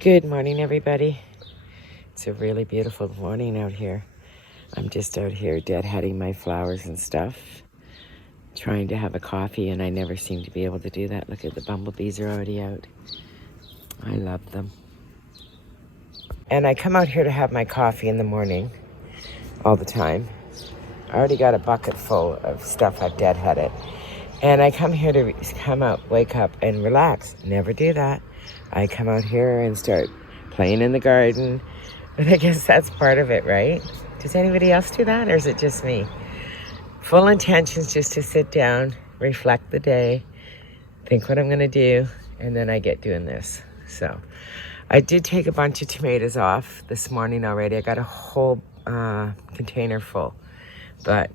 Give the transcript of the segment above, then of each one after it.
Good morning, everybody. It's a really beautiful morning out here. I'm just out here deadheading my flowers and stuff, trying to have a coffee, and I never seem to be able to do that. Look at the bumblebees are already out. I love them. And I come out here to have my coffee in the morning all the time. I already got a bucket full of stuff I've deadheaded. And I come here to wake up and relax. Never do that. I come out here and start playing in the garden. But I guess that's part of it, right? Does anybody else do that, or is it just me? Full intentions just to sit down, reflect the day, think what I'm going to do, and then I get doing this. So I did take a bunch of tomatoes off this morning already. I got a whole container full. But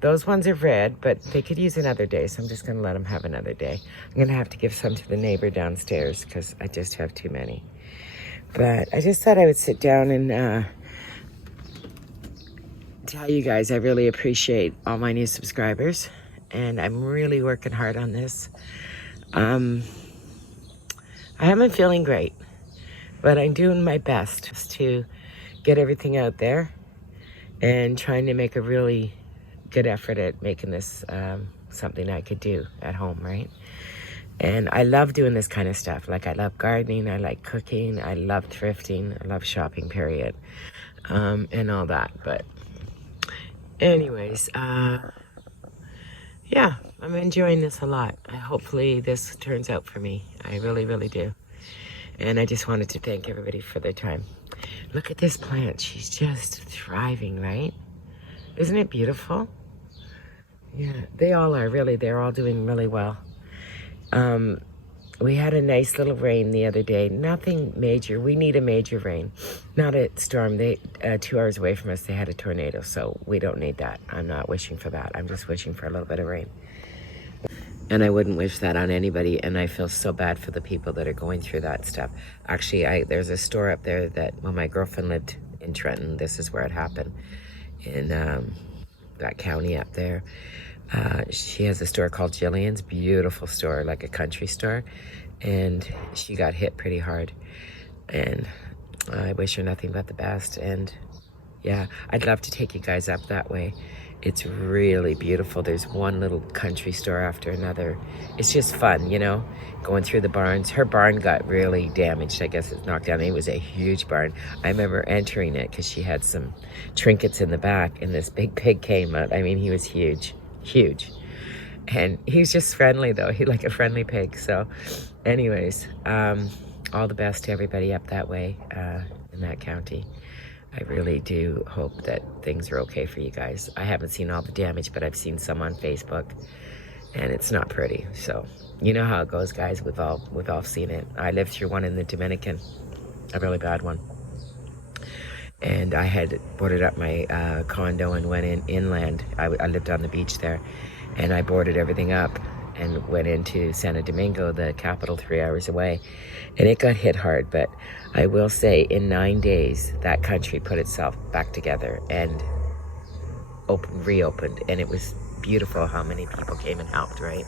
those ones are red, but they could use another day, so I'm just going to let them have another day. I'm going to have to give some to the neighbor downstairs because I just have too many. But I just thought I would sit down and tell you guys I really appreciate all my new subscribers, and I'm really working hard on this. I haven't been feeling great, but I'm doing my best to get everything out there and trying to make a really good effort at making this something I could do at home, right? And I love doing this kind of stuff. Like, I love gardening, I like cooking, I love thrifting, I love shopping, period, and all that. But anyways, yeah, I'm enjoying this a lot. Hopefully this turns out for me. I really, really do. And I just wanted to thank everybody for their time. Look at this plant. She's just thriving, right? Isn't it beautiful? Yeah, they all are, really. They're all doing really well. We had a nice little rain the other day. Nothing major. We need a major rain, not a storm. 2 hours away from us, they had a tornado, so we don't need that. I'm not wishing for that. I'm just wishing for a little bit of rain. And I wouldn't wish that on anybody, and I feel so bad for the people that are going through that stuff. Actually, there's a store up there that when my girlfriend lived in Trenton, this is where it happened, in that county up there. She has a store called Jillian's, beautiful store, like a country store, and she got hit pretty hard, and I wish her nothing but the best. And yeah, I'd love to take you guys up that way. It's really beautiful. There's one little country store after another. It's just fun, you know, going through the barns. Her barn got really damaged. I guess it's knocked down. It was a huge barn. I remember entering it because she had some trinkets in the back, and this big pig came out. I mean, he was huge. And he's just friendly, though. He like a friendly pig. So anyways, all the best to everybody up that way in that county. I really do hope that things are okay for you guys. I haven't seen all the damage, but I've seen some on Facebook, and it's not pretty. So you know how it goes, guys. We've all seen it. I lived through one in the Dominican, a really bad one. And I had boarded up my condo and went inland. I lived on the beach there, and I boarded everything up and went into Santo Domingo, the capital, 3 hours away. And it got hit hard, but I will say in 9 days, that country put itself back together and reopened. And it was beautiful how many people came and helped, right?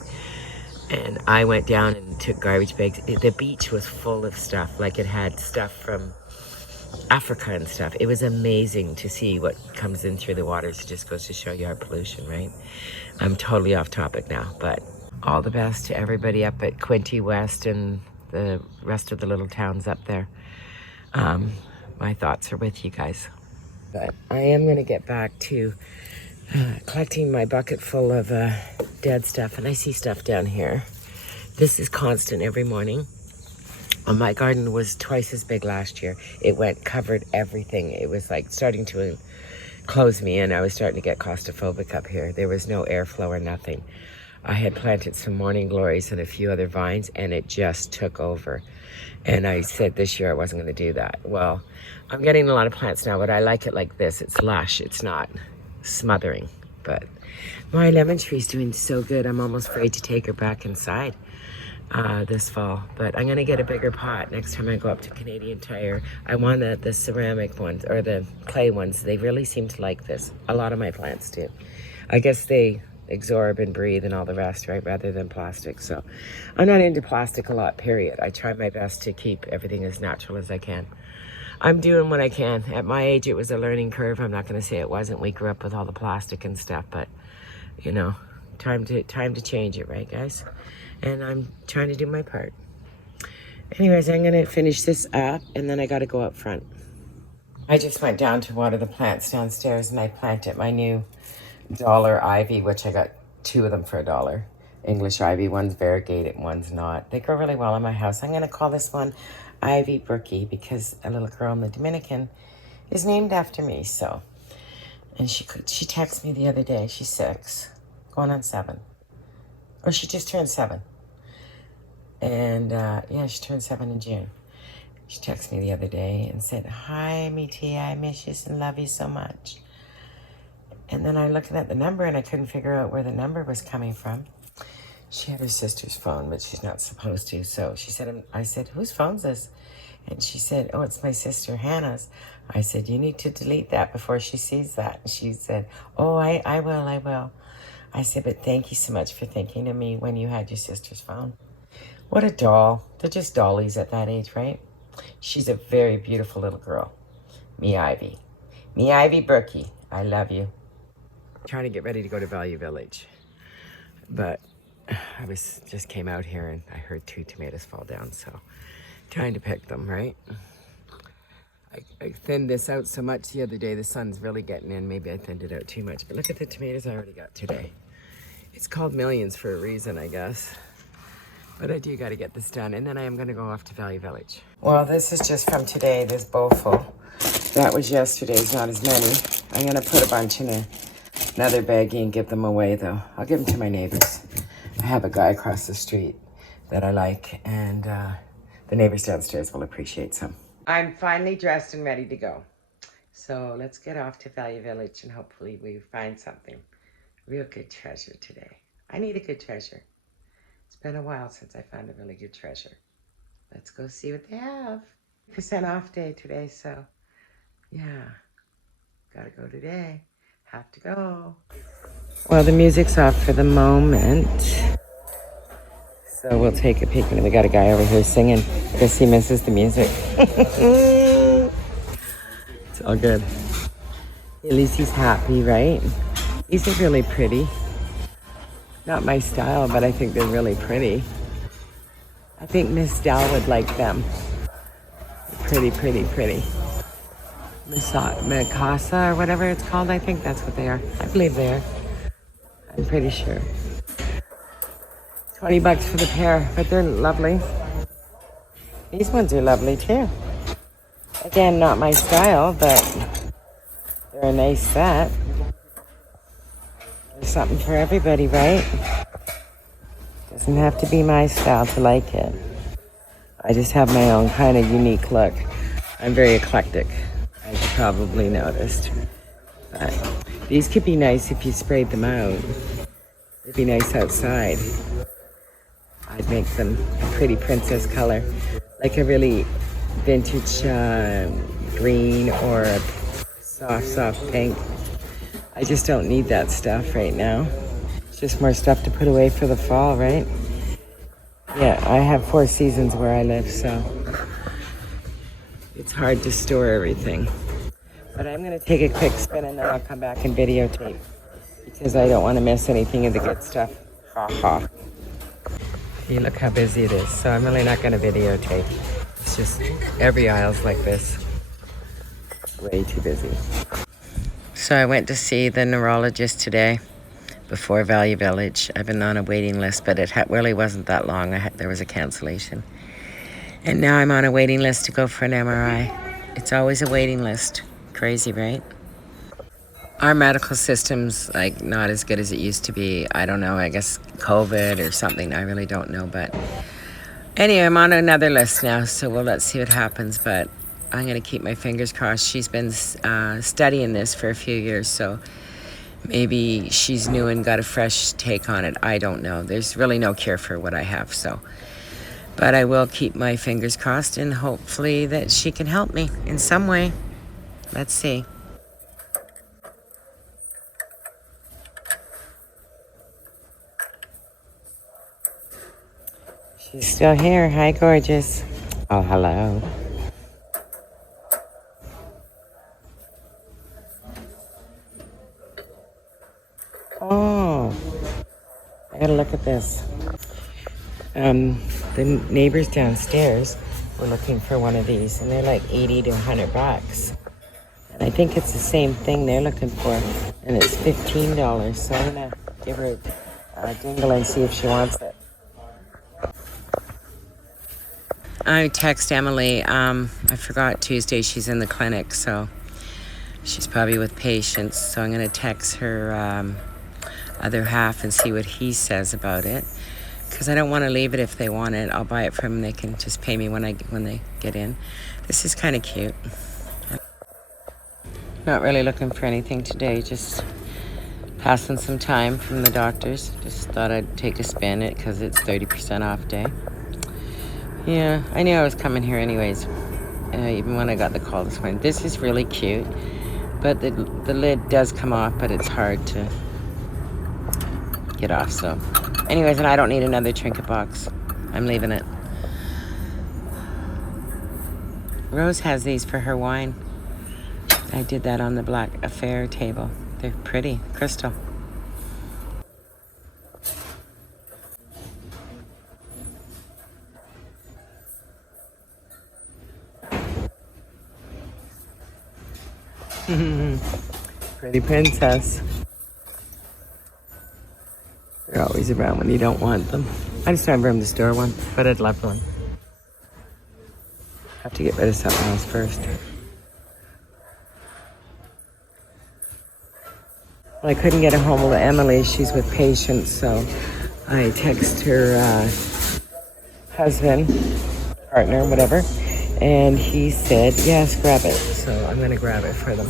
And I went down and took garbage bags. The beach was full of stuff. Like, it had stuff from Africa and stuff. It was amazing to see what comes in through the waters. It just goes to show you our pollution, right? I'm totally off topic now, but all the best to everybody up at Quinte West and the rest of the little towns up there. My thoughts are with you guys. But I am going to get back to collecting my bucket full of dead stuff, and I see stuff down here. This is constant every morning. My garden was twice as big last year. It covered everything. It was like starting to close me in. I was starting to get claustrophobic up here. There was no airflow or nothing. I had planted some morning glories and a few other vines, and it just took over. And I said this year I wasn't going to do that. Well, I'm getting a lot of plants now, but I like it like this. It's lush. It's not smothering. But my lemon tree's doing so good. I'm almost afraid to take her back inside this fall. But I'm going to get a bigger pot next time I go up to Canadian Tire. I want the ceramic ones or the clay ones. They really seem to like this. A lot of my plants do. I guess they absorb and breathe and all the rest, right, rather than plastic. So I'm not into plastic a lot, period. I try my best to keep everything as natural as I can. I'm doing what I can. At my age, it was a learning curve. I'm not going to say it wasn't. We grew up with all the plastic and stuff, but, you know, time to change it, right, guys? And I'm trying to do my part. Anyways, I'm going to finish this up, and then I got to go up front. I just went down to water the plants downstairs, and I planted my new dollar ivy, which I got 2 of them for $1. English ivy. One's variegated, one's not. They grow really well in my house. I'm going to call this one Ivy Brookie because a little girl in the Dominican is named after me. So, and she texted me the other day. She's 6, going on 7. Or she just turned 7. And yeah, she turned 7 in June. She texted me the other day and said, "Hi, Miti, I miss you and love you so much." And then I looked at the number and I couldn't figure out where the number was coming from. She had her sister's phone, but she's not supposed to. So she said, I said, "Whose phone's this?" And she said, "Oh, it's my sister Hannah's." I said, "You need to delete that before she sees that." And she said, "Oh, I will. I said, "But thank you so much for thinking of me when you had your sister's phone." What a doll. They're just dollies at that age, right? She's a very beautiful little girl. Me Ivy. Me Ivy Brookie. I love you. Trying to get ready to go to Value Village. But I just came out here and I heard 2 tomatoes fall down, so trying to pick them, right? I thinned this out so much the other day. The sun's really getting in. Maybe I thinned it out too much. But look at the tomatoes I already got today. It's called Millions for a reason, I guess. But I do got to get this done. And then I am going to go off to Value Village. Well, this is just from today, this bowl full. That was yesterday's, not as many. I'm going to put a bunch in another baggie and give them away, though. I'll give them to my neighbors. I have a guy across the street that I like, and the neighbors downstairs will appreciate some. I'm finally dressed and ready to go. So let's get off to Value Village and hopefully we find something. Real good treasure today. I need a good treasure. It's been a while since I found a really good treasure. Let's go see what they have. % off day today, so yeah. Gotta go today. Have to go. Well, the music's off for the moment. So we'll take a peek. And we got a guy over here singing because he misses the music. It's all good. At least he's happy, right? These are really pretty. Not my style, but I think they're really pretty. I think Miss Dal would like them. Pretty, pretty, pretty. Mikasa or whatever it's called, I think that's what they are. I believe they are. I'm pretty sure. $20 for the pair, but they're lovely. These ones are lovely too. Again, not my style, but they're a nice set. There's something for everybody, right? Doesn't have to be my style to like it. I just have my own kind of unique look. I'm very eclectic, as you probably noticed. But these could be nice if you sprayed them out. They'd be nice outside. I'd make them a pretty princess color, like a really vintage green or a soft pink. I just don't need that stuff right now. It's just more stuff to put away for the fall, right? Yeah, I have 4 seasons where I live, so it's hard to store everything. But I'm going to take a quick spin and then I'll come back and videotape because I don't want to miss anything of the good stuff. Ha ha. See, look how busy it is. So I'm really not going to videotape. It's just every aisle's like this. Way too busy. So I went to see the neurologist today before Value Village. I've been on a waiting list, but it really wasn't that long. There was a cancellation. And now I'm on a waiting list to go for an MRI. It's always a waiting list. Crazy, right? Our medical system's like not as good as it used to be. I don't know, I guess COVID or something. I really don't know. But anyway, I'm on another list now, so let's see what happens. But I'm going to keep my fingers crossed. She's been studying this for a few years, so maybe she's new and got a fresh take on it. I don't know. There's really no cure for what I have, so. But I will keep my fingers crossed and hopefully that she can help me in some way. Let's see. He's still here. Hi, gorgeous. Oh, hello. Oh, I gotta look at this. The neighbors downstairs were looking for one of these, and they're like 80 to 100 bucks. And I think it's the same thing they're looking for, and it's $15. So I'm gonna give her a dingle and see if she wants it. I text Emily. I forgot Tuesday she's in the clinic, so she's probably with patients. So I'm gonna text her other half and see what he says about it. Because I don't want to leave it if they want it. I'll buy it from them. They can just pay me when they get in. This is kind of cute. Not really looking for anything today. Just passing some time from the doctors. Just thought I'd take a spin at it because it's 30% off day. Yeah, I knew I was coming here anyways. Even when I got the call this morning. This is really cute. But the lid does come off, but it's hard to get off. So anyways, and I don't need another trinket box. I'm leaving it. Rose has these for her wine. I did that on the Black Affair table. They're pretty. Crystal. Pretty princess. They're always around when you don't want them. I just don't have room to store one, but I'd love one. Have to get rid of something else first. Well, I couldn't get a hold of Emily. She's with patients, so I text her husband, partner, whatever, and he said, yes, grab it. So I'm going to grab it for them.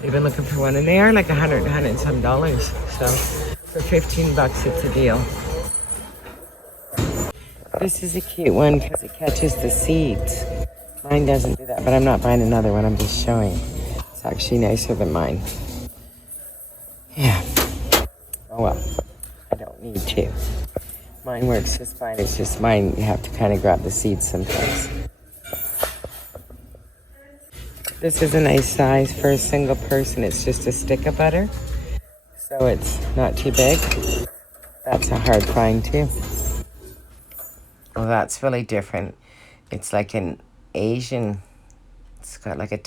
They've been looking for one, and they are like $100 and some dollars. So for 15 bucks, it's a deal. This is a cute one because it catches the seeds. Mine doesn't do that, but I'm not buying another one. I'm just showing. It's actually nicer than mine. Yeah. Oh well. I don't need to. Mine works just fine. It's just mine. You have to kind of grab the seeds sometimes. This is a nice size for a single person. It's just a stick of butter. So it's not too big. That's a hard find too. Well, that's really different. It's like an Asian, it's got like a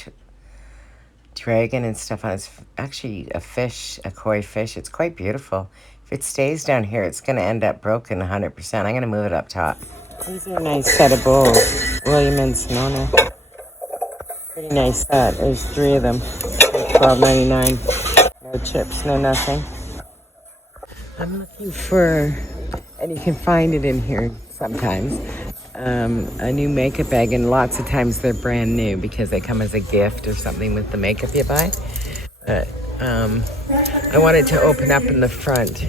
dragon and stuff on it. It's actually a fish, a koi fish. It's quite beautiful. If it stays down here, it's going to end up broken 100%. I'm going to move it up top. These are a nice set of bowls. William and Sonona. Pretty nice set. There's 3 of them. $12.99. No chips, no nothing. I'm looking for, and you can find it in here sometimes, a new makeup bag, and lots of times they're brand new because they come as a gift or something with the makeup you buy. But I wanted to open up in the front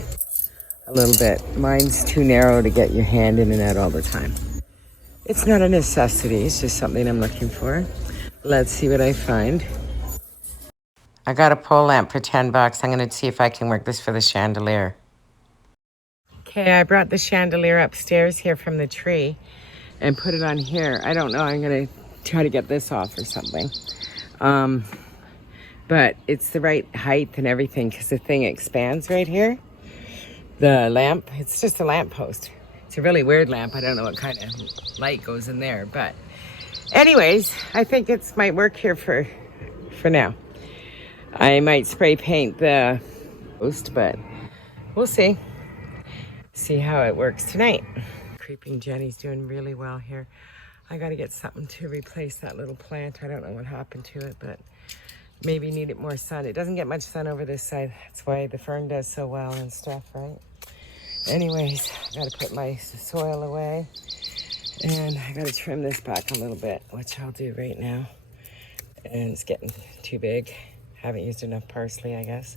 a little bit. Mine's too narrow to get your hand in and out all the time. It's not a necessity, it's just something I'm looking for. Let's see what I find. I got a pole lamp for 10 bucks. I'm going to see if I can work this for the chandelier. Okay, I brought the chandelier upstairs here from the tree and put it on here. I don't know, I'm going to try to get this off or something. But it's the right height and everything because the thing expands right here. The lamp, it's just a lamp post. It's a really weird lamp. I don't know what kind of light goes in there. But anyways, I think it might work here for now. I might spray paint the post, but we'll see. See how it works tonight. Creeping Jenny's doing really well here. I got to get something to replace that little plant. I don't know what happened to it, but maybe need it more sun. It doesn't get much sun over this side. That's why the fern does so well and stuff, right? Anyways, I got to put my soil away. And I got to trim this back a little bit, which I'll do right now. And it's getting too big. Haven't used enough parsley, I guess.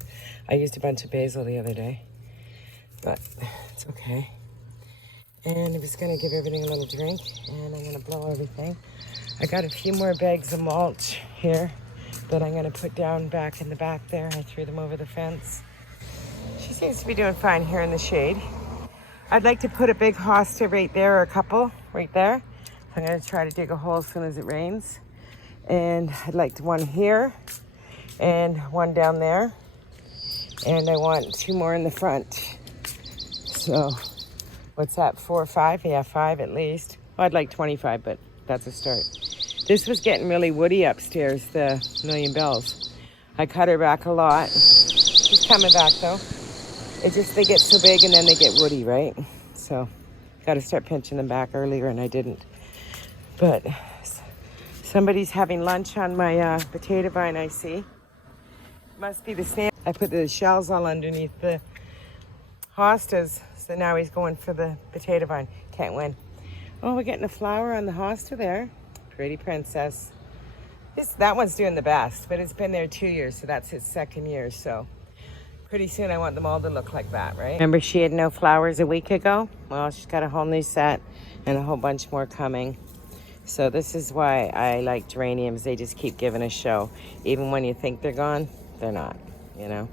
I used a bunch of basil the other day, but it's okay. And I'm just gonna give everything a little drink, and I'm gonna blow everything. I got a few more bags of mulch here that I'm gonna put down back in the back there. I threw them over the fence. She seems to be doing fine here in the shade. I'd like to put a big hosta right there, or a couple right there. I'm gonna try to dig a hole as soon as it rains. And I'd like one here and one down there. And I want 2 more in the front. So what's that, 4 or 5? Yeah, 5 at least. Well, I'd like 25, but that's a start. This was getting really woody upstairs, the Million Bells. I cut her back a lot. She's coming back though. It just, they get so big and then they get woody, right? So got to start pinching them back earlier, and I didn't. But somebody's having lunch on my potato vine, I see. Must be the snail. I put the shells all underneath the hostas, so now he's going for the potato vine. Can't win. Oh, we're getting a flower on the hosta there. Pretty princess. That one's doing the best, but it's been there 2 years, so that's its 2nd year. So pretty soon I want them all to look like that, right? Remember she had no flowers a week ago? Well, she's got a whole new set and a whole bunch more coming. So this is why I like geraniums. They just keep giving a show. Even when you think they're gone, they're not, you know?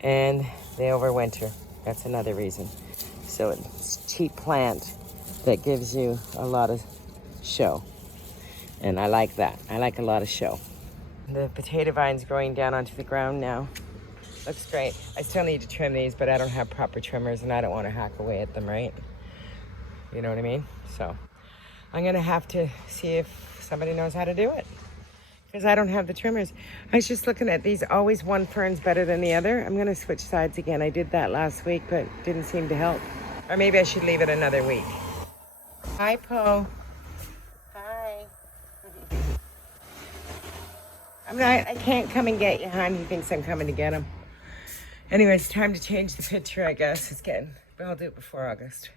And they overwinter. That's another reason. So it's a cheap plant that gives you a lot of show. And I like that. I like a lot of show. The potato vine's growing down onto the ground now. Looks great. I still need to trim these, but I don't have proper trimmers and I don't want to hack away at them, right? You know what I mean? So I'm gonna have to see if somebody knows how to do it, because I don't have the trimmers. I was just looking at these. Always one fern's better than the other. I'm gonna switch sides again. I did that last week, but didn't seem to help. Or maybe I should leave it another week. Hi, Poe. Hi. I can't come and get you, hon. He thinks I'm coming to get him. Anyways, time to change the picture, I guess. It's getting, but I'll do it before August.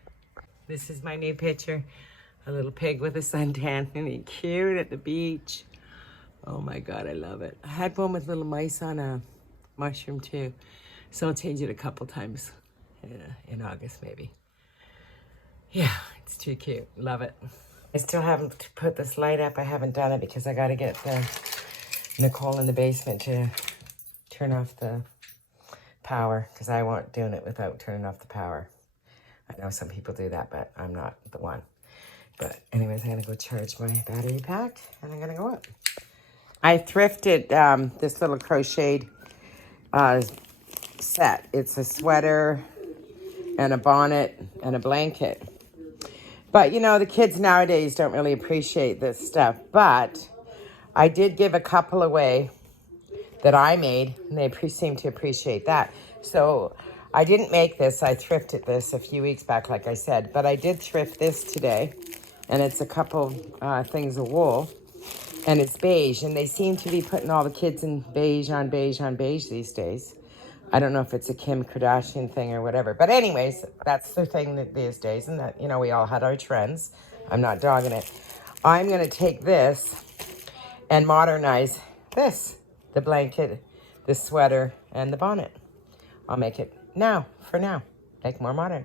This is my new picture. A little pig with a suntan, and he's cute at the beach. Oh my God, I love it. I had one with little mice on a mushroom too. So I'll change it a couple times in August maybe. Yeah, it's too cute, love it. I still haven't put this light up. I haven't done it because I gotta get Nicole in the basement to turn off the power, because I won't doing it without turning off the power. I know some people do that, but I'm not the one. But anyways, I'm gonna go charge my battery pack and I'm gonna go up. I thrifted this little crocheted set. It's a sweater and a bonnet and a blanket. But you know, the kids nowadays don't really appreciate this stuff. But I did give a couple away that I made, and they seem to appreciate that. So I didn't make this. I thrifted this a few weeks back, like I said. But I did thrift this today. And it's a couple things of wool, and it's beige, and they seem to be putting all the kids in beige on beige on beige these days. I don't know if it's a Kim Kardashian thing or whatever, but anyways, that's the thing these days, and that, you know, we all had our trends. I'm not dogging it. I'm gonna take this and modernize this, the blanket, the sweater, and the bonnet. I'll make it now, for now, like more modern.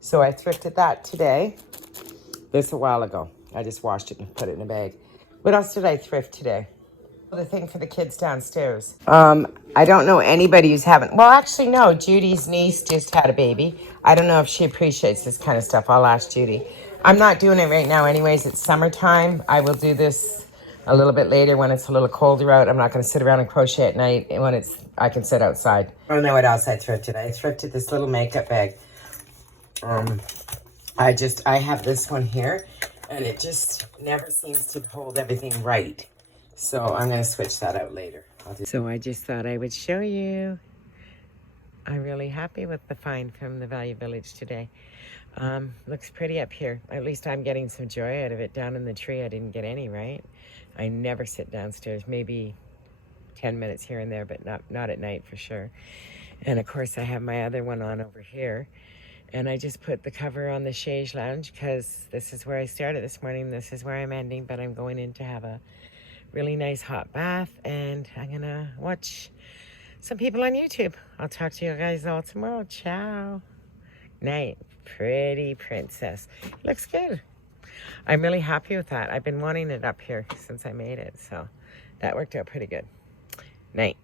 So I thrifted that today. This a while ago. I just washed it and put it in a bag. What else did I thrift today? The thing for the kids downstairs. I don't know anybody who's having, well, actually, no. Judy's niece just had a baby. I don't know if she appreciates this kind of stuff. I'll ask Judy. I'm not doing it right now anyways. It's summertime. I will do this a little bit later when it's a little colder out. I'm not going to sit around and crochet at night when I can sit outside. I don't know what else I thrifted. I thrifted this little makeup bag. I have this one here, and it just never seems to hold everything right. So I'm going to switch that out later. So I just thought I would show you. I'm really happy with the find from the Value Village today. Looks pretty up here. At least I'm getting some joy out of it. Down in the tree, I didn't get any, right? I never sit downstairs. Maybe 10 minutes here and there, but not at night for sure. And of course, I have my other one on over here. And I just put the cover on the chaise lounge because this is where I started this morning. This is where I'm ending, but I'm going in to have a really nice hot bath, and I'm gonna watch some people on YouTube. I'll talk to you guys all tomorrow. Ciao. Night. Pretty princess. Looks good. I'm really happy with that. I've been wanting it up here since I made it, so that worked out pretty good. Night.